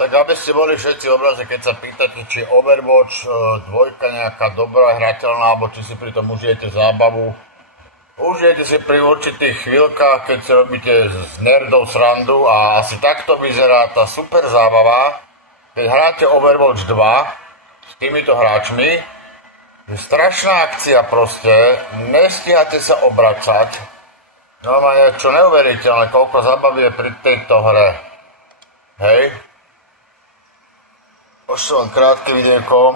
Tak aby ste boli všetci v obraze, keď sa pýtate, či je Overwatch 2 nejaká dobrá hrateľná, alebo či si pri tom užijete zábavu. Užijete si pri určitých chvíľkach, keď si robíte z nerdov srandu a asi takto vyzerá tá super zábava, keď hráte Overwatch 2 s týmito hráčmi. Je strašná akcia proste, nestíhate sa obracať. Normálne, čo neuveriteľné, koľko zábavy je pri tejto hre. Hej. Pošlo vám krátke videjko,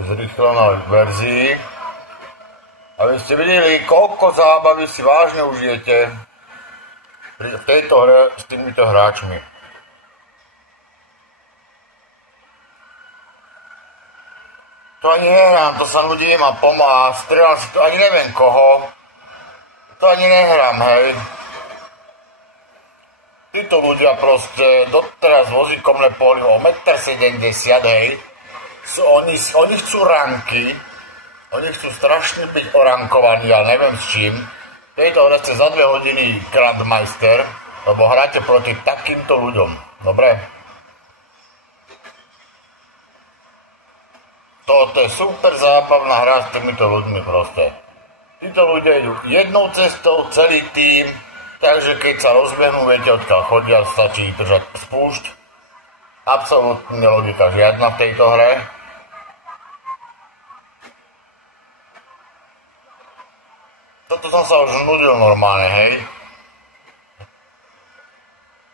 bez rýchlenej verzii. Aby ste videli, koľko zábavy si vážne užijete v tejto hre s týmito hráčmi. To ani nehrám, to sa nudím a pomáha, strieľam si to, ani neviem koho. To ani nehrám, hej. Títo ľudia proste doteraz vozíkom nepohli o 1,70 m, hej. Oni chcú ranky, oni chcú strašne byť orankovaní, ale neviem s čím. V tejto hre ste za 2 hodiny Grandmeister, lebo hráte proti takýmto ľuďom. Dobre? Toto je super zábavná hra s týmito ľuďmi proste. Títo ľudia idú jednou cestou, celý tým, takže keď sa rozbehnú, viete odkiaľ chodia, stačí držať spúšť. Absolútne logika žiadna v tejto hre. Toto som sa už nudil normálne, hej.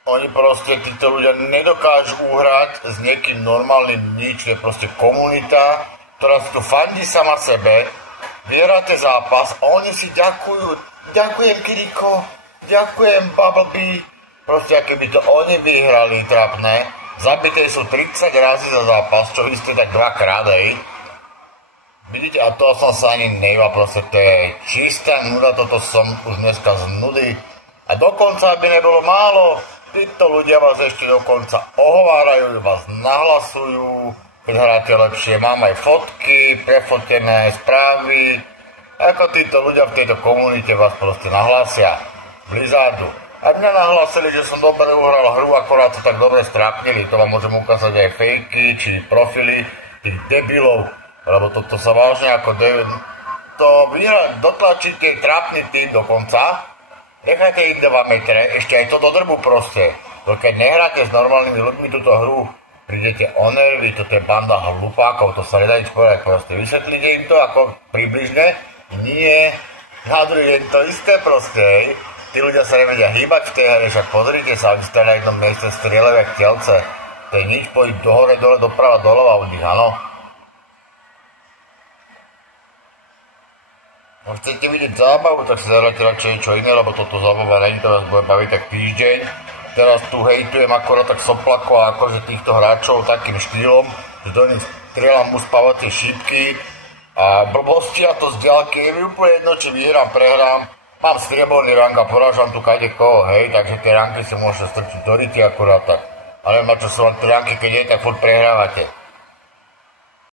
Oni proste, títo ľudia nedokážu uhrať s niekým normálnym nič, je proste komunita, ktorá si tu fandí sama sebe, vyhráte zápas a oni si ďakujú, ďakujem Kiriko, ďakujem Bubblebee, proste aké by to oni vyhrali trápne, zabité sú 30 razy za zápas, čo vy ste tak 2-krát, hej. Vidíte, a to som sa ani nejval, proste to je čistá nuda, toto som už dneska z nudy. A dokonca, aby nebolo málo, títo ľudia vás ešte dokonca ohovárajú, vás nahlasujú, keď hráte lepšie. Mám aj fotky, prefotené správy. Ako títo ľudia v tejto komunite vás proste nahlásia. Blizzardu. A mňa nahlásili, že som dobre uhral hru, akorát to tak dobre strápnili. To vám môžem ukázať aj fejky, či profily tých debilov. Lebo toto sa vážne ako to dotlačíte trápny tým dokonca. Nechajte ich 2 metre, ešte aj to do drbu proste. Keď nehráte s normálnymi ľuďmi túto hru, prídete o nervy, toto je banda hlupákov, to sa nedá nič povedať proste. Vysvetlíte im to ako približne? Nie. Na druhý deň to isté proste, hej. Tí ľudia sa nevedia hýbať v tej hre, však pozrite sa, oni ste na jednom mieste strieľajú jak telce. To je nič, pôjď do hore, dole, doprava, doľava od nich, áno. Ak chcete vidieť zábavu, tak si zahráte radšej niečo iné, lebo toto zábava není, to vás bude baviť tak týždeň. Teraz tu hejtujem akorát tak soplako a akože týchto hráčov takým štýlom, že do nich strieľam uspávacie šípky a blbosti a to z diaľky. Je mi úplne jedno, či vyhrám, prehrám. Mám strieborný rank a porážam tu kade koho, hej, takže tie ranky si môžete strčiť do ryti akorát tak. Ale na čo sú vám tie ranky, keď je, tak furt prehrávate.